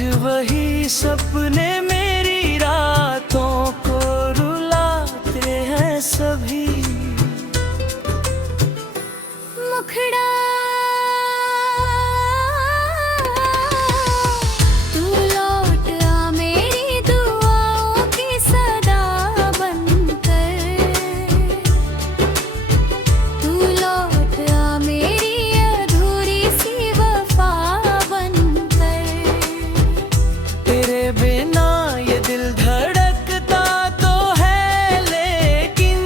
आज वही सपने मेरी रातों को रुलाते हैं सभी। मुखड़ा तू लौट आ मेरी दुआओं की सदा बनकर, तू लौट आ मेरी अधूरी सी वफा बनकर। तेरे बिना ये दिल धड़कता तो है, लेकिन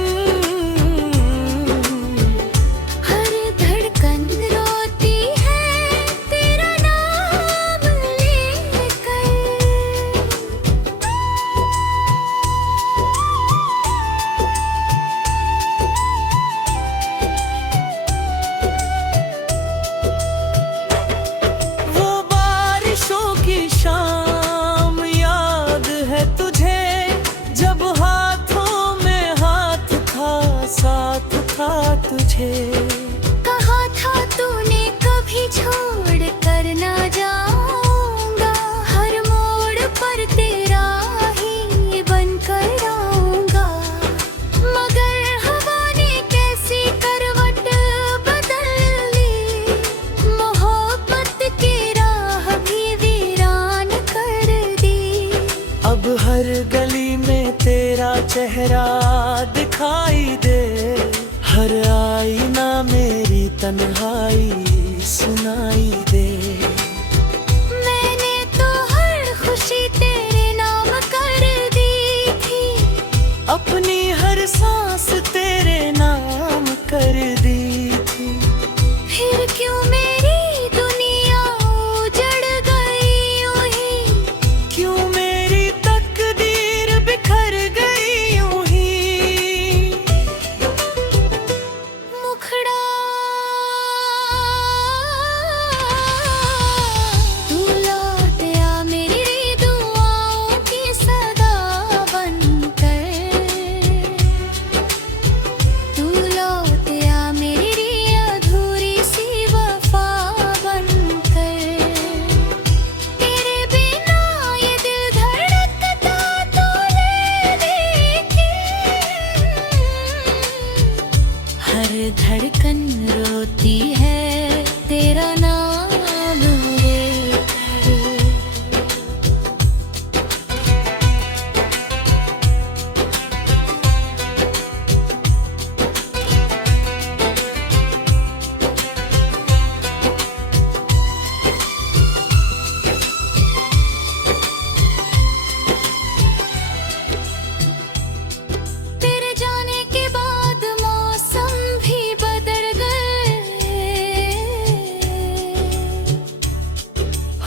हर धड़कन रोती है तेरा नाम लेकर। वो बारिशों की शाम याद है तुझे, जब हाथों में हाथ था, साथ था तुझे। कहा था तूने कभी छोड़ कर ना जाऊंगा, हर मोड़ पर तेरा ही बनकर आऊंगा। मगर हवा ने कैसी करवट बदल ली, मोहब्बत की राह भी वीरान कर दी। अब हर गली में तेरा चेहरा दिखाई दे, हर आईना मेरी तन्हाई सुनाई दे। मैंने तो हर खुशी तेरे नाम कर दी थी, अपनी हर सांस तेरे नाम कर दी थी। फिर क्यों मेरी दुनिया उजड़ गई यूं ही, क्यों मेरी तकदीर बिखर गई यूं ही। मुखड़ा तू लौट आ मेरी दुआओं की सदा बनकर, तू लौट आ मेरी अधूरी सी वफा बनकर। तेरे बिना ये दिल धड़कता तो है, लेकिन हर धड़कन रोती है तेरा नाम लेकर। तेरे जाने के बाद मौसम भी बदल गए,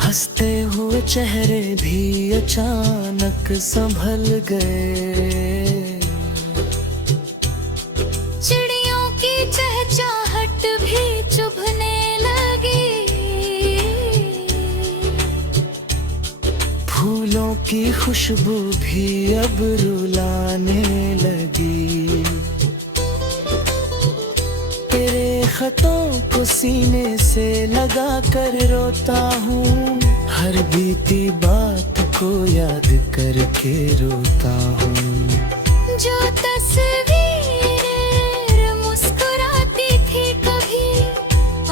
हंसते हुए चेहरे भी अचानक संभल गए। चिड़ियों की चहचहाहट भी चुभने लगी, फूलों की खुशबू भी अब रुलाने लगी। तेरे खतों को सीने से लगा कर रोता हूँ, हर बीती बात को याद करके रोता हूँ। जो तस्वीर मुस्कुराती थी कभी,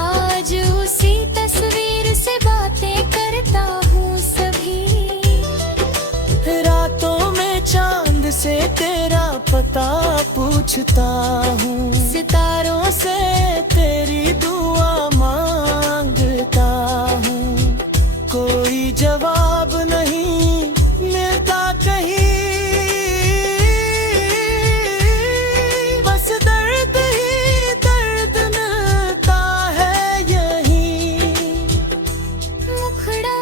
आज उसी तस्वीर से बातें करता हूँ सभी। रातों में चांद से तेरा पता पूछता हूँ, सितारों से तेरी दुआ मांगता हूँ। कोई जवाब नहीं मिलता कहीं, बस दर्द ही दर्द मिलता है यहीं। मुखड़ा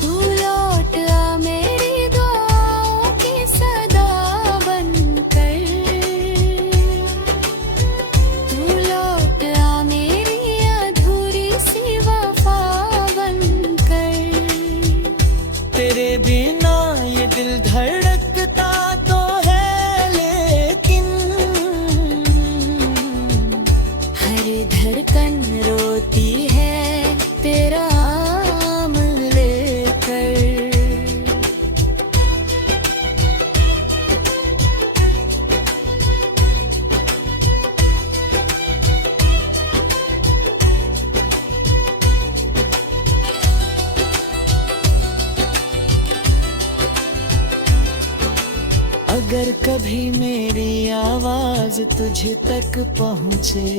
तू लौट आ मेरी दुआओं की सदा बनकर, कभी मेरी आवाज तुझे तक पहुँचे,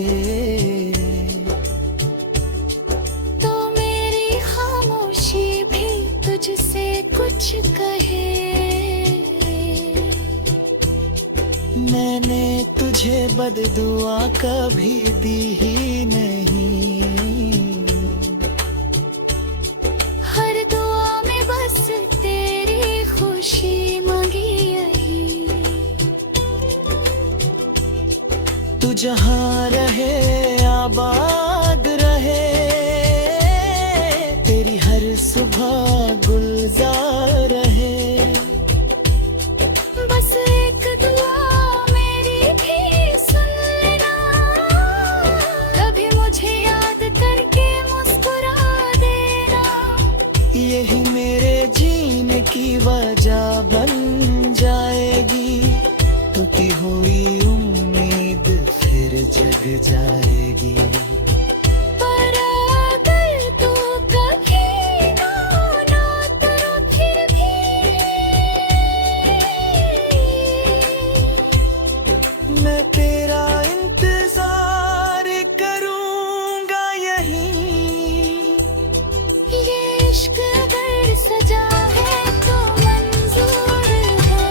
तो मेरी खामोशी भी तुझसे कुछ कहे। मैंने तुझे बददुआ कभी दी ही नहीं, हर दुआ में बस तेरी खुशी मांगी यही। तू जहाँ रहे आबाद रहे, तेरी हर सुबह गुलजार रहे। बस एक दुआ मेरी भी सुन लेना, कभी मुझे याद करके मुस्कुरा देना। यही मेरे जीने की वजह बन जाएगी, टूटी हुई उम्मीद फिर जग जाएगी। पर अगर तू कभी ना करो फिर भी, मैं तेरा इंतजार करूंगा यहीं। ये इश्क अगर सजा है तो मंजूर है।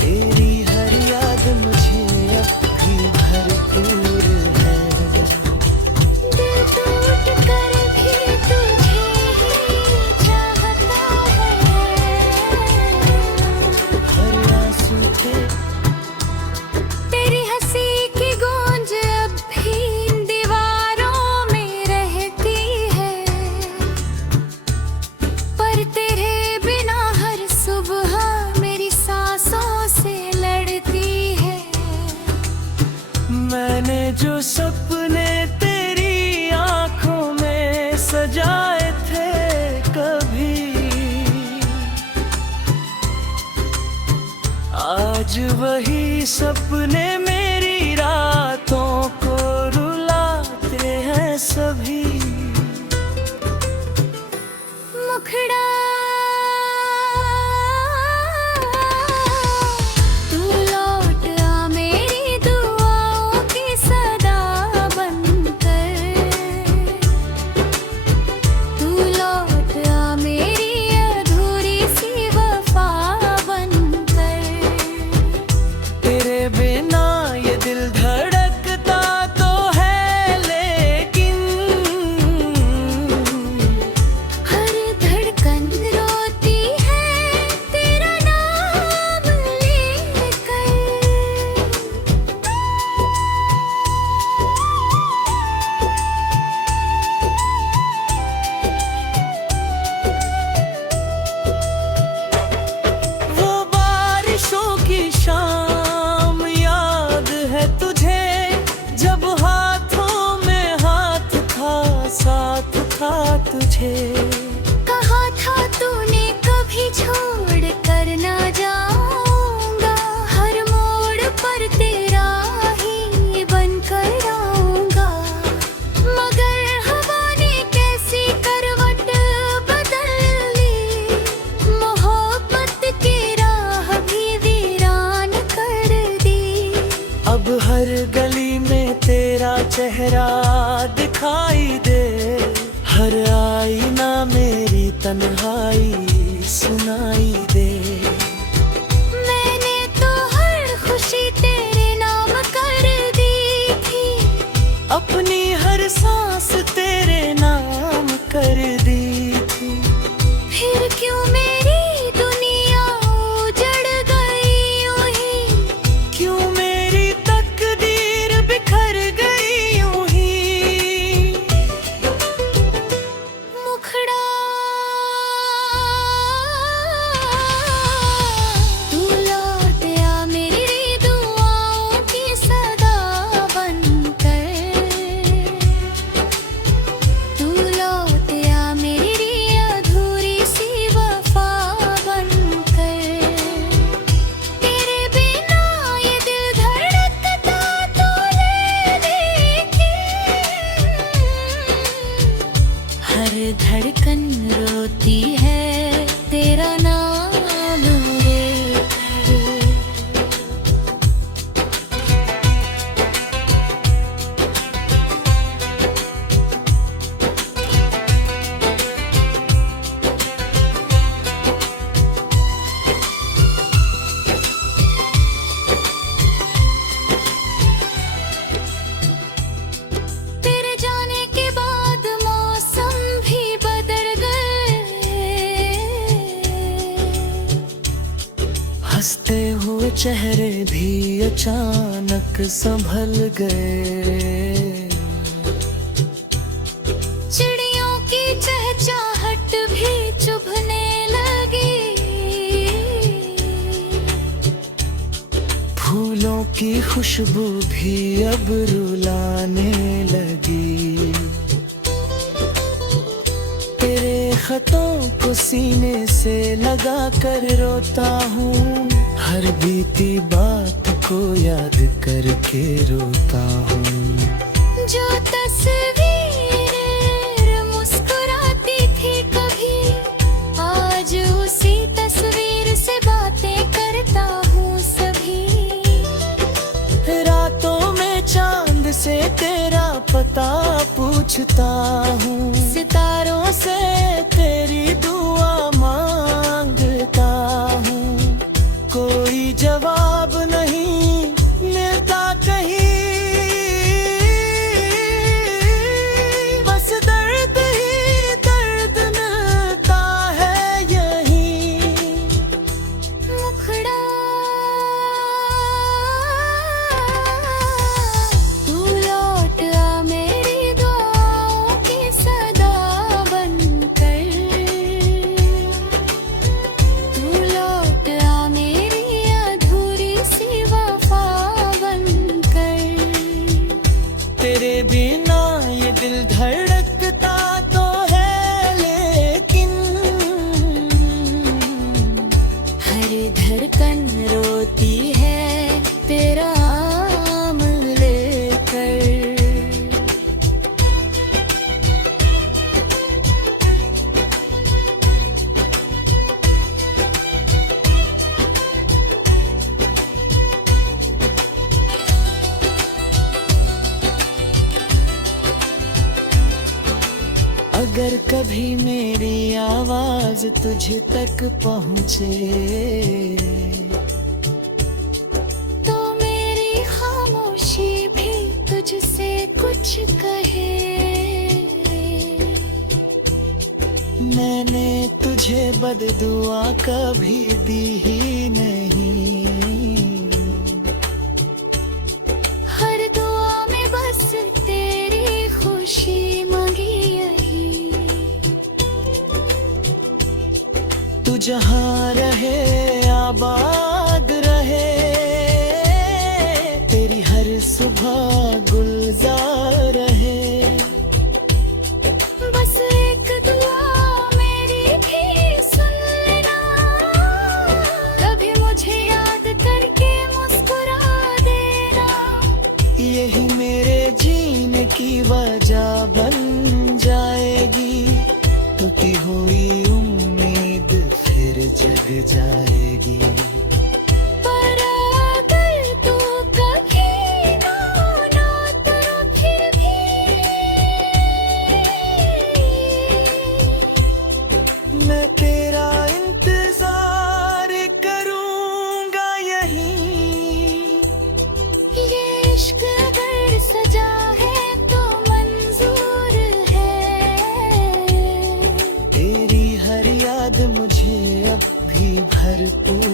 तेरी हर याद मुझे अब भी भरपूर है। दिल टूट कर भी तुझे ही चाहता है। हर आंसू पे तेरी हंसी की गूंज अब भी दीवारों में रहती है, पर तेरे बिना हर सुबह मेरी सांसों से लड़ती है। मैंने जो सपने तेरी आंखों में सजाए थे कभी, आज वही सपने मेरी रातों को रुलाते हैं सभी। मुखड़ा तू लौट आ मेरी दुआओं की सदा बनकर, तू लौट आ मेरी अधूरी सी वफा बनकर। तेरे बिना ये दिल धड़कता तो है, लेकिन हर धड़कन रोती है तेरा नाम लेकर। वो बारिशों की शाम याद है तुझे, जब हाथों में हाथ था साथ था तुझे। कहा था तूने कभी छोड़ कर ना जाऊंगा, हर मोड़ पर तेरा ही बनकर आऊंगा। मगर हवा ने कैसी करवट बदल ली, मोहब्बत की राह भी वीरान कर दी। अब हर गली में तेरा चेहरा दिखाई दे, हर आईना मेरी तन्हाई सुनाई दे। मैंने तो हर खुशी तेरे नाम कर दी थी, अपनी हर सांस तेरे नाम कर दी थी। फिर क्यों मेरी दुनिया उजड़ गई यूं ही, क्यों मेरी तकदीर बिखर गई यूं ही। मुखड़ा सितारे भी अचानक संभल गए। चिड़ियों की चहचहाहट भी चुभने लगी। फूलों की खुशबू भी अब रुलाने लगी। तेरे खतों को सीने से लगा कर रोता हूँ, हर बीती बात को याद करके रोता हूँ। जो तस्वीर मुस्कुराती थी कभी, आज उसी तस्वीर से बातें करता हूँ सभी। रातों में चांद से तेरा पता पूछता हूँ, सितारों से तेरी दुआ मांगता हूँ। कोई जवाब नहीं मिलता कहीं, बस दर्द ही दर्द मिलता है यहीं। मुखड़ा तू लौट आ मेरी दुआओं की सदा बनकर। तू लौट आ मेरी अधूरी सी वफा बनकर। तेरे बिना ये दिल धड़कता तो है, लेकिन हर धड़कन रोती है तेरा नाम लेकर। अगर कभी मेरी आवाज तुझ तक पहुँचे, तो मेरी खामोशी भी तुझसे कुछ कहे। मैंने तुझे बददुआ कभी दी ही नहीं। हर दुआ में बस तेरी खुशी मांगी यही। तू जहाँ रहे आबाद रहे, तेरी हर सुबह गुलजार रहे। बस एक दुआ मेरी भी सुन लेना, कभी मुझे याद करके मुस्कुरा देना। यही मेरे जीने की वजह बन जाएगी। टूटी हुई उम्मीद फिर जग जाएगी। पर अगर तू कभी ना तो फिर भी मैं तेरा इंतजार करूंगा यहीं। ये इश्क अगर सजा है तो मंजूर है। तेरी हर याद मुझे अब भी भरपूर